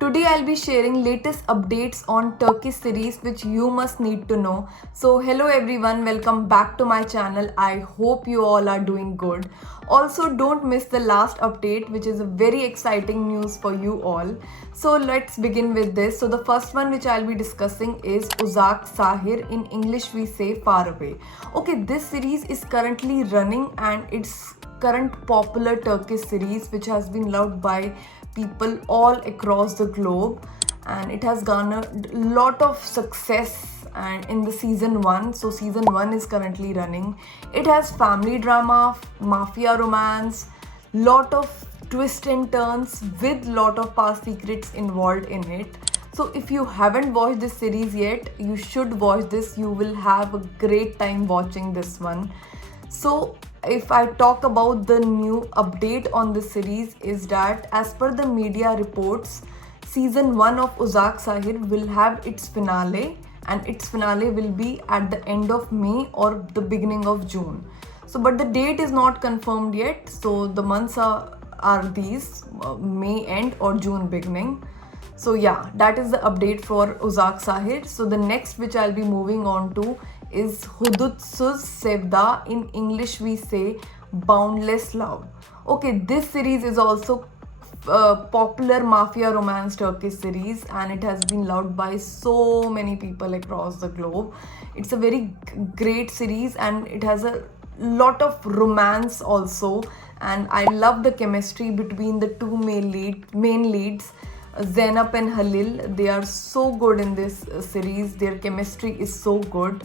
Today I'll be sharing latest updates on Turkish series which you must need to know. So hello everyone, welcome back to my channel. I hope you all are doing good. Also don't miss the last update which is a very exciting news for you all. So let's begin with this. So the first one which I'll be discussing is Uzak Sahir. In English we say Far Away. Okay, this series is currently running and it's current popular Turkish series which has been loved by people all across the globe, and it has garnered a lot of success and in the season 1. So season 1 is currently running. It has family drama, mafia romance, lot of twists and turns with lot of past secrets involved in it. So if you haven't watched this series yet, you should watch this. You will have a great time watching this one. So if I talk about the new update on the series, is that as per the media reports, season 1 of Uzak Sahir will have its finale, and its finale will be at the end of May or the beginning of June. So but the date is not confirmed yet. So the months are these May end or June beginning. So yeah, that is the update for Uzak Sahir. So the next which I'll be moving on to is Hudutsuz Sevda. In English we say Boundless Love. Okay, this series is also popular mafia romance Turkish series, and it has been loved by so many people across the globe. It's a very great series and it has a lot of romance also, and I love the chemistry between the two main leads, Zainab and Halil. They are so good in this series. Their chemistry is so good.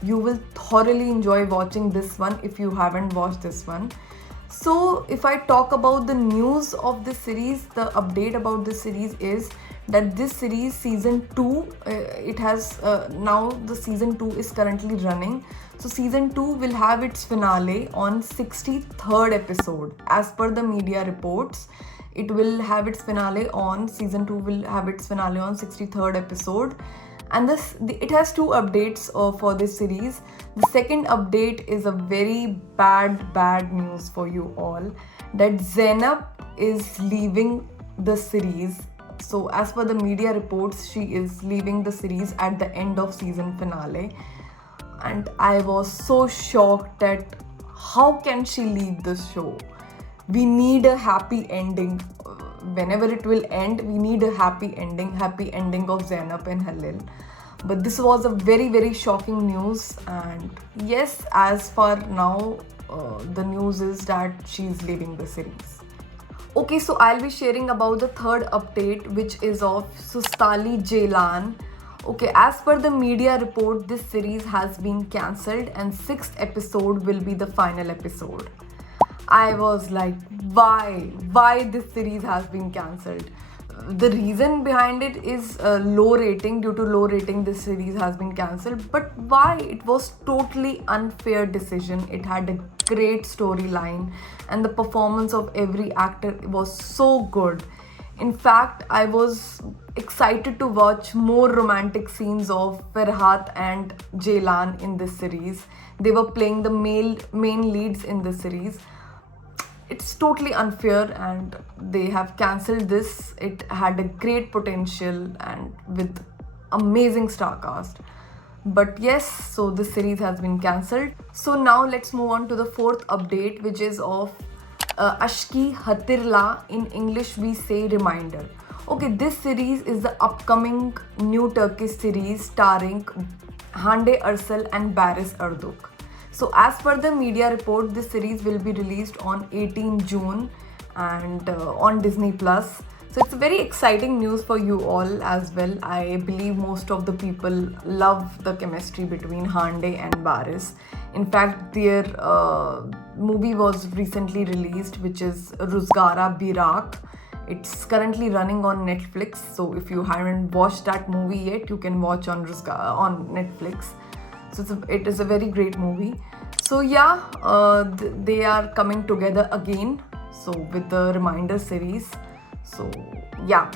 You will thoroughly enjoy watching this one if you haven't watched this one. So if I talk about the news of this series, the update about this series is that this series season 2, it has now the season 2 is currently running. So season 2 will have its finale on 63rd episode. As per the media reports, it will have its finale on season 2 will have its finale on 63rd episode. And it has two updates for this series. The second update is a very bad news for you all, that Zainab is leaving the series. So as per the media reports, she is leaving the series at the end of season finale, and I was so shocked that how can she leave this show. We need a happy ending. Whenever it will end, we need a happy ending of Zainab and Halil. But this was a very shocking news, and yes, as for now, the news is that she's leaving the series. Okay, so I'll be sharing about the third update, which is of Sustali Ceylan. Okay, as per the media report, this series has been cancelled and 6th episode will be the final episode. I was like, why this series has been cancelled? The reason behind it is low rating. Due to low rating, this series has been cancelled. But why? It was totally unfair decision. It had a great storyline and the performance of every actor was so good. In fact, I was excited to watch more romantic scenes of Ferhat and Ceylan in this series. They were playing the main leads in this series. It's totally unfair and they have cancelled this. It had a great potential and with amazing star cast. But yes, so this series has been cancelled. So now let's move on to the fourth update, which is of Ashki Hatirla. In English we say Reminder. Okay, this series is the upcoming new Turkish series starring Hande Erçel and Baris Erduk. So as per the media report, this series will be released on 18 June and on Disney Plus. So it's a very exciting news for you all as well. I believe most of the people love the chemistry between Hande and Baris. In fact, their movie was recently released, which is Ruzgara Birak. It's currently running on Netflix. So if you haven't watched that movie yet, you can watch on Netflix. So it is a very great movie. So yeah, they are coming together again. So with the Reminder series. So yeah.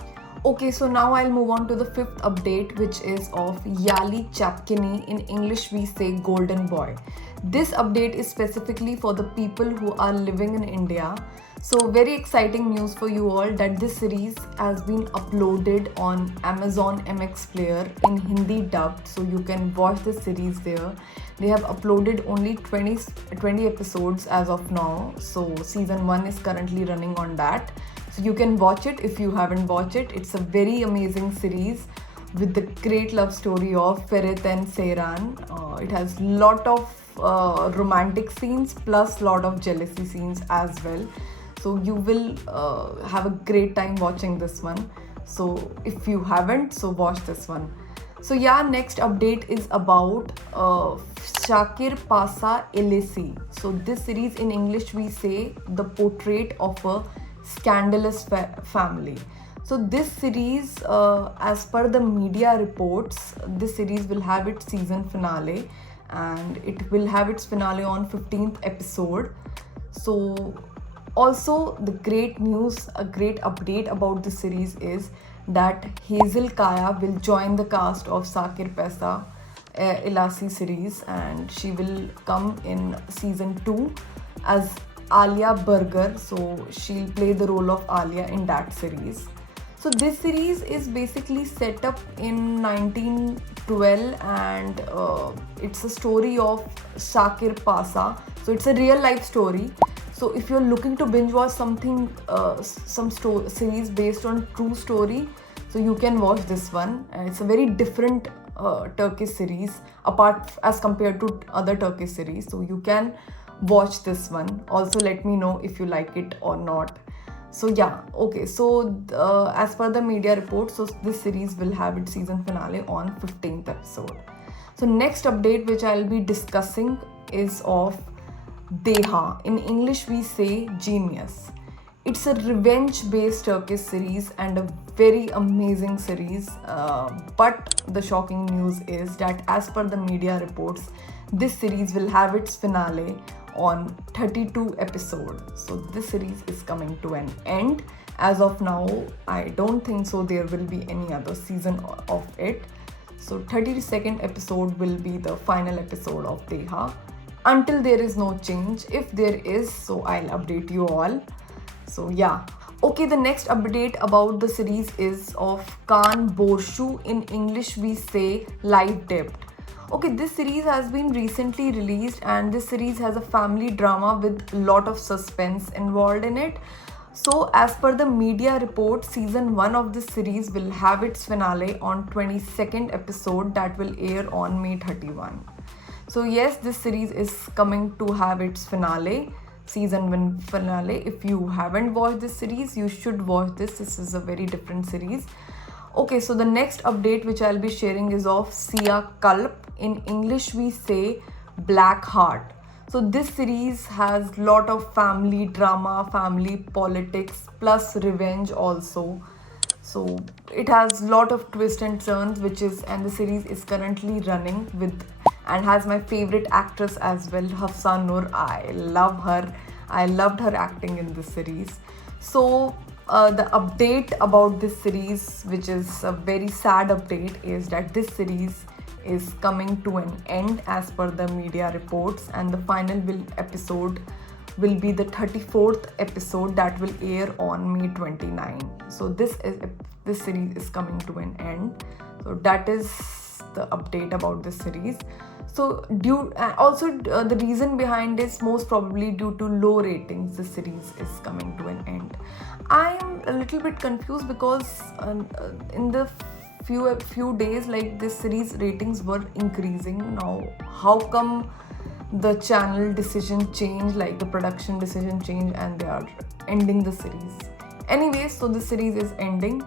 Okay, so now I'll move on to the fifth update, which is of Yali Chapkini. In English we say Golden Boy. This update is specifically for the people who are living in India. So very exciting news for you all that this series has been uploaded on Amazon MX Player in Hindi dubbed, so you can watch the series there. They have uploaded only 20 episodes as of now, so season 1 is currently running on that. So you can watch it if you haven't watched it. It's a very amazing series with the great love story of Ferit and Seyran. It has lot of romantic scenes plus lot of jealousy scenes as well. So you will have a great time watching this one. So if you haven't, so watch this one. So yeah, next update is about Shakir Pasa Elisi. So this series in English we say the portrait of a scandalous family. So this series, as per the media reports, this series will have its season finale, and it will have its finale on 15th episode. So also the great news, a great update about the series is that Hazel Kaya will join the cast of Shakir Paisa Elasi series, and she will come in season 2 as Alia Burger. So she'll play the role of Alia in that series. So this series is basically set up in 1912, and it's a story of Shakir Pasa. So it's a real life story. So if you're looking to binge watch something, series based on true story, so you can watch this one. And it's a very different Turkish series apart as compared to other Turkish series. So you can watch this one. Also let me know if you like it or not. So yeah, okay, so as per the media report, so this series will have its season finale on 15th episode. So next update which I'll be discussing is of Deha. In English we say Genius. It's a revenge based Turkish series and a very amazing series, but the shocking news is that as per the media reports, this series will have its finale on 32 episodes. So this series is coming to an end. As of now, I don't think so there will be any other season of it. So 32nd episode will be the final episode of Deha, until there is no change. If there is, so I'll update you all. So yeah, okay, the next update about the series is of Kan Borshu. In English we say Life Debt. Okay, this series has been recently released, and this series has a family drama with a lot of suspense involved in it. So as per the media report, season 1 of this series will have its finale on 22nd episode that will air on May 31. So yes, this series is coming to have its finale, season 1 finale. If you haven't watched this series, you should watch this. This is a very different series. Okay, so the next update which I'll be sharing is of Sia Kalp. In English we say Black Heart. So this series has lot of family drama, family politics plus revenge also. So it has lot of twists and turns, and the series is currently running with and has my favorite actress as well, Hafsa Noor. I love her. I loved her acting in this series. So the update about this series, which is a very sad update, is that this series is coming to an end as per the media reports, and the final episode will be the 34th episode that will air on May 29. So this series is coming to an end. So that is the update about this series. So the reason behind is most probably due to low ratings, the series is coming to an end. I am a little bit confused because in the few days, like, this series ratings were increasing. Now how come the channel decision changed, like the production decision changed, and they are ending the series? Anyways, so the series is ending.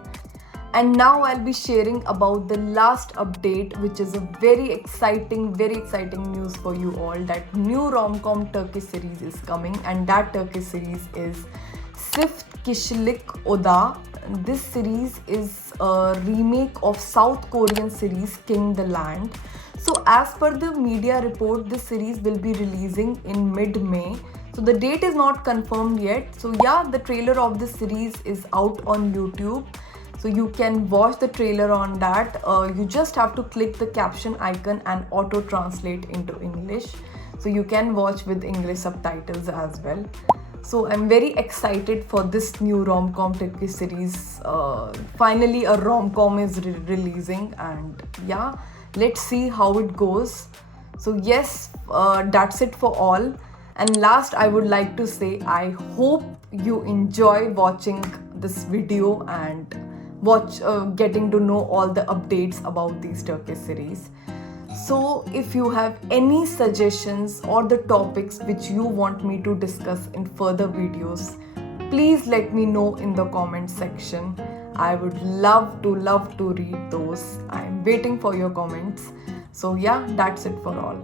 And now I'll be sharing about the last update, which is a very exciting news for you all, that new rom-com Turkish series is coming, and that Turkish series is Sift Kişilik Oda. This series is a remake of South Korean series King the Land. So as per the media report, this series will be releasing in mid-May. So the date is not confirmed yet. So yeah, the trailer of this series is out on YouTube. So you can watch the trailer on that. You just have to click the caption icon and auto translate into English. So you can watch with English subtitles as well. So I'm very excited for this new rom-com Turkish series. Finally, a rom-com is releasing, and yeah, let's see how it goes. So yes, that's it for all. And last, I would like to say I hope you enjoy watching this video and getting to know all the updates about these Turkish series. So, if you have any suggestions or the topics which you want me to discuss in further videos, please let me know in the comment section. I would love to read those. I'm waiting for your comments. So, yeah, that's it for all.